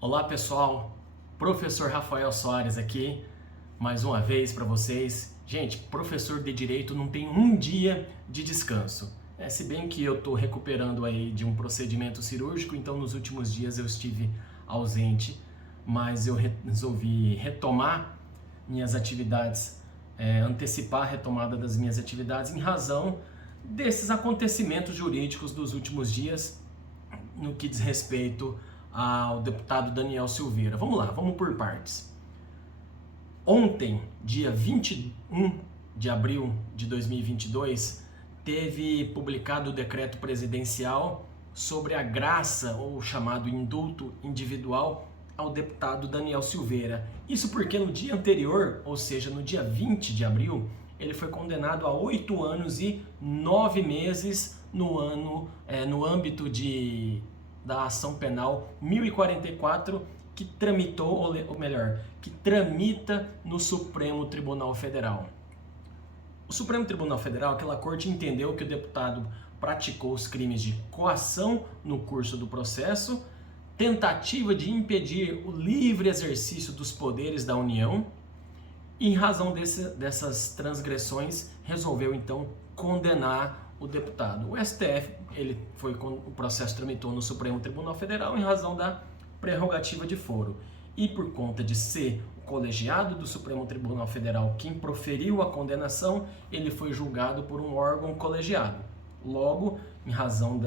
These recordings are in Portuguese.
Olá pessoal, professor Rafael Soares aqui, mais uma vez para vocês. Gente, professor de Direito não tem um dia de descanso. Se bem que eu estou recuperando aí de um procedimento cirúrgico, então nos últimos dias eu estive ausente, mas eu resolvi retomar minhas atividades, antecipar a retomada das minhas atividades em razão desses acontecimentos jurídicos dos últimos dias no que diz respeito ao deputado Daniel Silveira. Vamos lá, vamos por partes. Ontem, dia 21 de abril de 2022, teve publicado o decreto presidencial sobre a graça, ou chamado indulto individual, ao deputado Daniel Silveira. Isso porque no dia anterior, ou seja, no dia 20 de abril, ele foi condenado a 8 anos e 9 meses no âmbito da ação penal 1044, que tramitou, ou melhor, que tramita no Supremo Tribunal Federal. O Supremo Tribunal Federal, aquela corte, entendeu que o deputado praticou os crimes de coação no curso do processo, tentativa de impedir o livre exercício dos poderes da União, e em razão dessas transgressões, resolveu então condenar o deputado. O STF, o processo tramitou no Supremo Tribunal Federal em razão da prerrogativa de foro. E por conta de ser o colegiado do Supremo Tribunal Federal quem proferiu a condenação, ele foi julgado por um órgão colegiado. Logo, em razão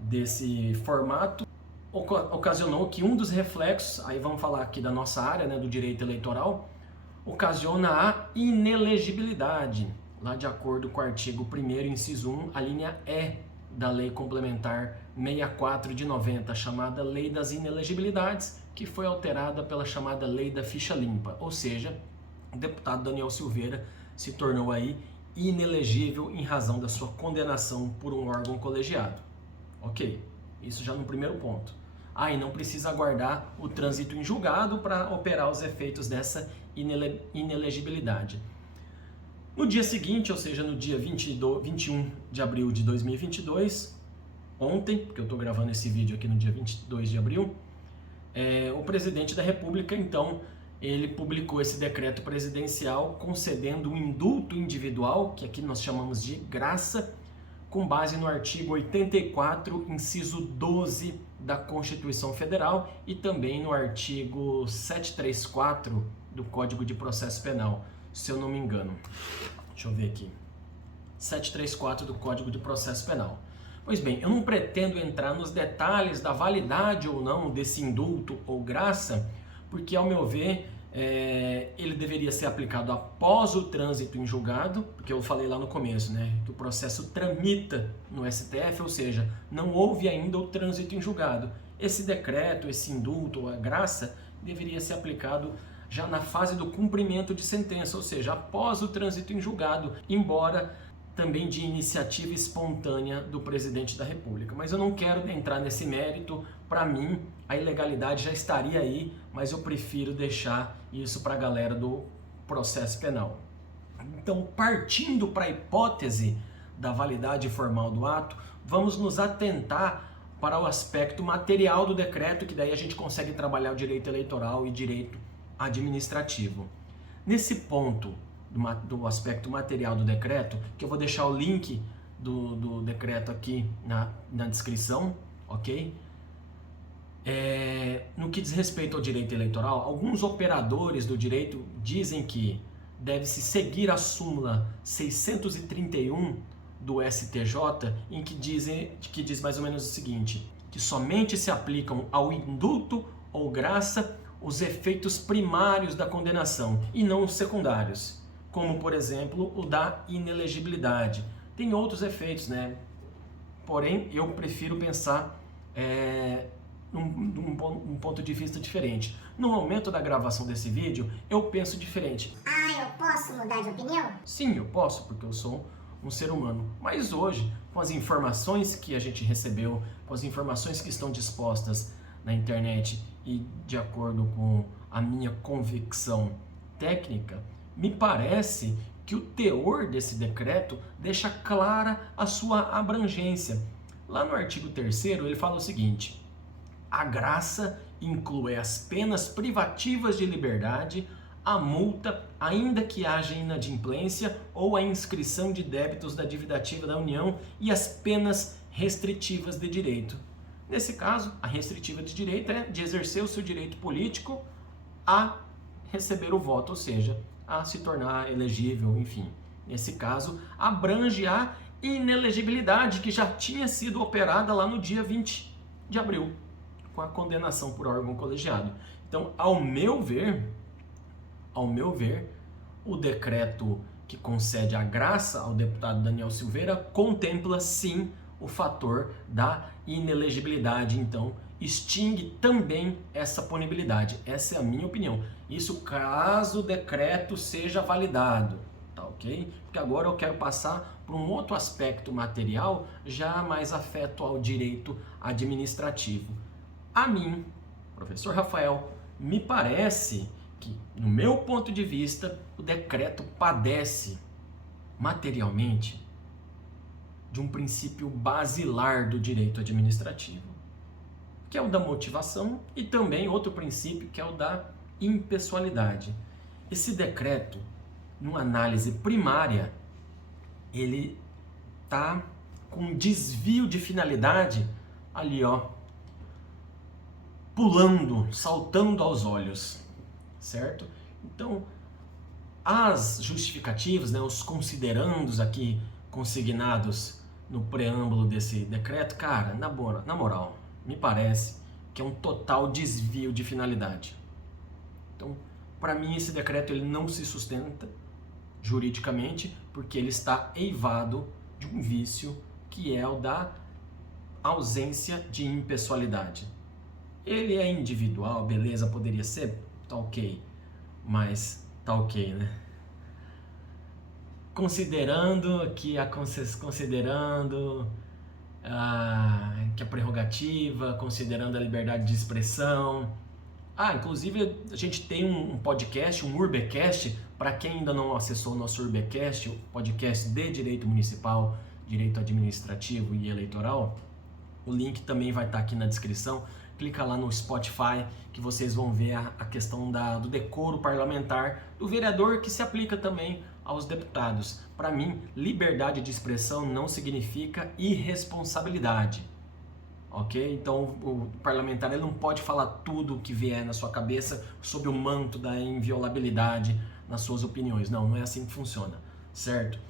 desse formato, ocasionou que um dos reflexos, aí vamos falar aqui da nossa área, do direito eleitoral, ocasiona a inelegibilidade, lá de acordo com o artigo 1º, inciso 1, a linha E da Lei Complementar 64 de 90, chamada Lei das Inelegibilidades, que foi alterada pela chamada Lei da Ficha Limpa, ou seja, o deputado Daniel Silveira se tornou aí inelegível em razão da sua condenação por um órgão colegiado. Ok, isso já no primeiro ponto. E não precisa aguardar o trânsito em julgado para operar os efeitos dessa inelegibilidade. No dia seguinte, ou seja, no dia 21 de abril de 2022, ontem, porque eu estou gravando esse vídeo aqui no dia 22 de abril, o presidente da República, então, ele publicou esse decreto presidencial concedendo um indulto individual, que aqui nós chamamos de graça, com base no artigo 84, inciso 12 da Constituição Federal e também no artigo 734 do Código de Processo Penal, se eu não me engano. Deixa eu ver aqui. 734 do Código de Processo Penal. Pois bem, eu não pretendo entrar nos detalhes da validade ou não desse indulto ou graça, porque, ao meu ver, ele deveria ser aplicado após o trânsito em julgado, porque eu falei lá no começo, que o processo tramita no STF, ou seja, não houve ainda o trânsito em julgado. Esse decreto, esse indulto ou a graça deveria ser aplicado já na fase do cumprimento de sentença, ou seja, após o trânsito em julgado, embora também de iniciativa espontânea do presidente da República. Mas eu não quero entrar nesse mérito. Para mim, a ilegalidade já estaria aí, mas eu prefiro deixar isso para a galera do processo penal. Então, partindo para a hipótese da validade formal do ato, vamos nos atentar para o aspecto material do decreto, que daí a gente consegue trabalhar o direito eleitoral e direito administrativo. Nesse ponto do aspecto material do decreto, que eu vou deixar o link do decreto aqui na descrição, ok? No que diz respeito ao direito eleitoral, alguns operadores do direito dizem que deve-se seguir a súmula 631 do STJ, em que diz mais ou menos o seguinte, que somente se aplicam ao indulto ou graça os efeitos primários da condenação e não os secundários, como, por exemplo, o da inelegibilidade. Tem outros efeitos, Porém, eu prefiro pensar num ponto de vista diferente. No momento da gravação desse vídeo, eu penso diferente. Eu posso mudar de opinião? Sim, eu posso, porque eu sou um ser humano. Mas hoje, com as informações que a gente recebeu, com as informações que estão dispostas na internet e de acordo com a minha convicção técnica, me parece que o teor desse decreto deixa clara a sua abrangência. Lá no artigo 3º ele fala o seguinte: A graça inclui as penas privativas de liberdade, a multa, ainda que haja inadimplência, ou a inscrição de débitos da dívida ativa da União e as penas restritivas de direito. Nesse caso, a restritiva de direito é de exercer o seu direito político a receber o voto, ou seja, a se tornar elegível, enfim. Nesse caso, abrange a inelegibilidade que já tinha sido operada lá no dia 20 de abril, com a condenação por órgão colegiado. Então, ao meu ver, o decreto que concede a graça ao deputado Daniel Silveira contempla sim o fator da inelegibilidade, então extingue também essa punibilidade. Essa é a minha opinião. Isso caso o decreto seja validado, tá ok? Porque agora eu quero passar para um outro aspecto material já mais afeto ao direito administrativo. A mim, professor Rafael, me parece que, no meu ponto de vista, o decreto padece materialmente de um princípio basilar do direito administrativo, que é o da motivação, e também outro princípio que é o da impessoalidade. Esse decreto, numa análise primária, ele tá com um desvio de finalidade ali, ó, pulando, saltando aos olhos, certo? Então, as justificativas, né, os considerandos aqui consignados no preâmbulo desse decreto, cara, na moral, me parece que é um total desvio de finalidade. Então, para mim, esse decreto ele não se sustenta juridicamente, porque ele está eivado de um vício que é o da ausência de impessoalidade. Ele é individual, beleza, poderia ser, tá ok, mas tá ok, né? Considerando que a prerrogativa, considerando a liberdade de expressão. Inclusive a gente tem um podcast, um Urbecast, para quem ainda não acessou o nosso Urbecast, o podcast de Direito Municipal, Direito Administrativo e Eleitoral. O link também vai estar aqui na descrição. Clica lá no Spotify que vocês vão ver a questão do decoro parlamentar do vereador, que se aplica também aos deputados. Para mim, liberdade de expressão não significa irresponsabilidade, ok? Então o parlamentar ele não pode falar tudo o que vier na sua cabeça sob o manto da inviolabilidade nas suas opiniões. Não é assim que funciona, certo?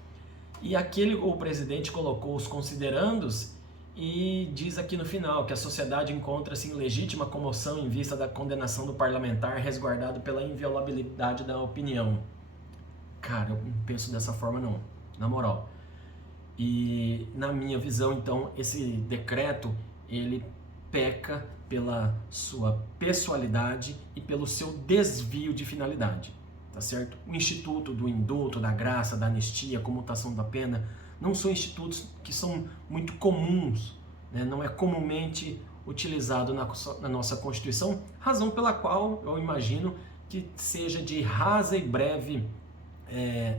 E aqui o presidente colocou os considerandos e diz aqui no final que a sociedade encontra-se em legítima comoção em vista da condenação do parlamentar resguardado pela inviolabilidade da opinião. Cara, eu não penso dessa forma não, na moral. E na minha visão, então, esse decreto, ele peca pela sua pessoalidade e pelo seu desvio de finalidade, tá certo? O instituto do indulto, da graça, da anistia, comutação da pena, não são institutos que são muito comuns, né? Não é comumente utilizado na nossa Constituição, razão pela qual eu imagino que seja de rasa e breve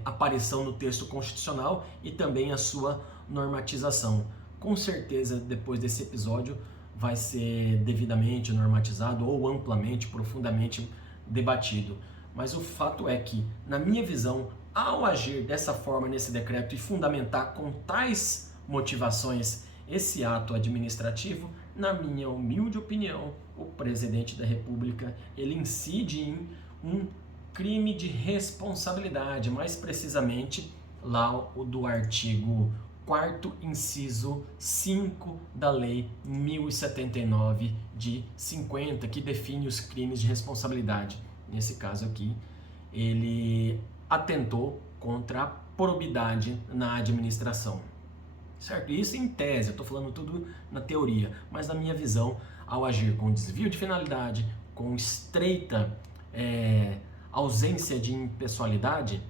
aparição no texto constitucional e também a sua normatização. Com certeza, depois desse episódio, vai ser devidamente normatizado ou amplamente, profundamente debatido. Mas o fato é que, na minha visão, ao agir dessa forma nesse decreto e fundamentar com tais motivações esse ato administrativo, na minha humilde opinião, o presidente da República ele incide em um crime de responsabilidade, mais precisamente lá o do artigo 4º, inciso 5 da Lei 1079 de 50, que define os crimes de responsabilidade. Nesse caso aqui, ele atentou contra a probidade na administração. Certo? Isso em tese, eu estou falando tudo na teoria, mas na minha visão, ao agir com desvio de finalidade, com estreita ausência de impessoalidade,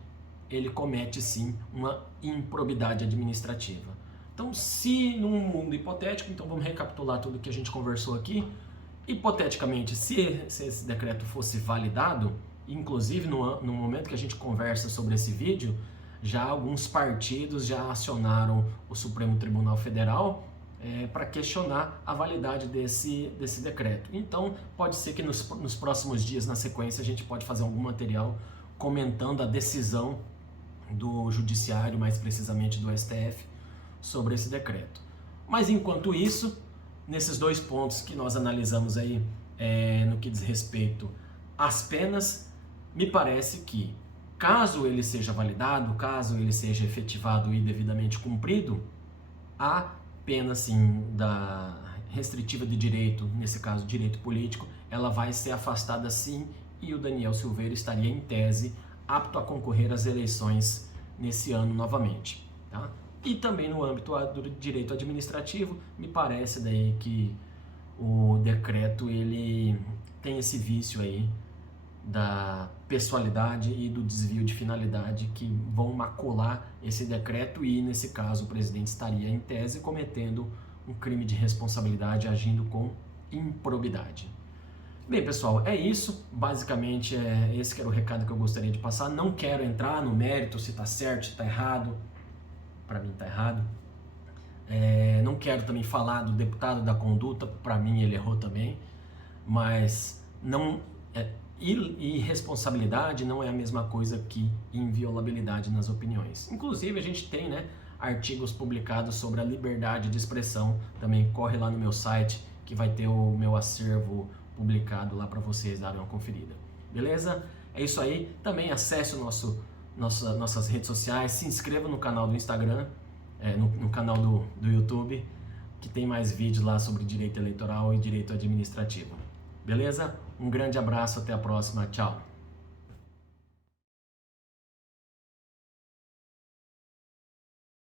ele comete sim uma improbidade administrativa. Então, se num mundo hipotético, então vamos recapitular tudo que a gente conversou aqui, hipoteticamente, se esse decreto fosse validado, inclusive no momento que a gente conversa sobre esse vídeo, já alguns partidos já acionaram o Supremo Tribunal Federal para questionar a validade desse decreto. Então, pode ser que nos próximos dias, na sequência, a gente pode fazer algum material comentando a decisão do Judiciário, mais precisamente do STF, sobre esse decreto. Mas, enquanto isso, nesses dois pontos que nós analisamos aí, no que diz respeito às penas, me parece que, caso ele seja validado, caso ele seja efetivado e devidamente cumprido, a pena, sim, da restritiva de direito, nesse caso direito político, ela vai ser afastada sim, e o Daniel Silveira estaria em tese apto a concorrer às eleições nesse ano novamente, tá? E também no âmbito do direito administrativo, me parece daí que o decreto ele tem esse vício aí da pessoalidade e do desvio de finalidade que vão macular esse decreto, e nesse caso o presidente estaria em tese cometendo um crime de responsabilidade, agindo com improbidade. Bem, pessoal, é isso. Basicamente esse que era o recado que eu gostaria de passar. Não quero entrar no mérito se está certo, se está errado. Para mim está errado. Não quero também falar do deputado da conduta. Para mim ele errou também. Mas não... irresponsabilidade não é a mesma coisa que inviolabilidade nas opiniões. Inclusive a gente tem, artigos publicados sobre a liberdade de expressão, também corre lá no meu site que vai ter o meu acervo publicado lá para vocês darem uma conferida. Beleza? É isso aí. Também acesse nossas redes sociais, se inscreva no canal do Instagram, no canal do YouTube, que tem mais vídeos lá sobre direito eleitoral e direito administrativo. Beleza? Um grande abraço, até a próxima, tchau!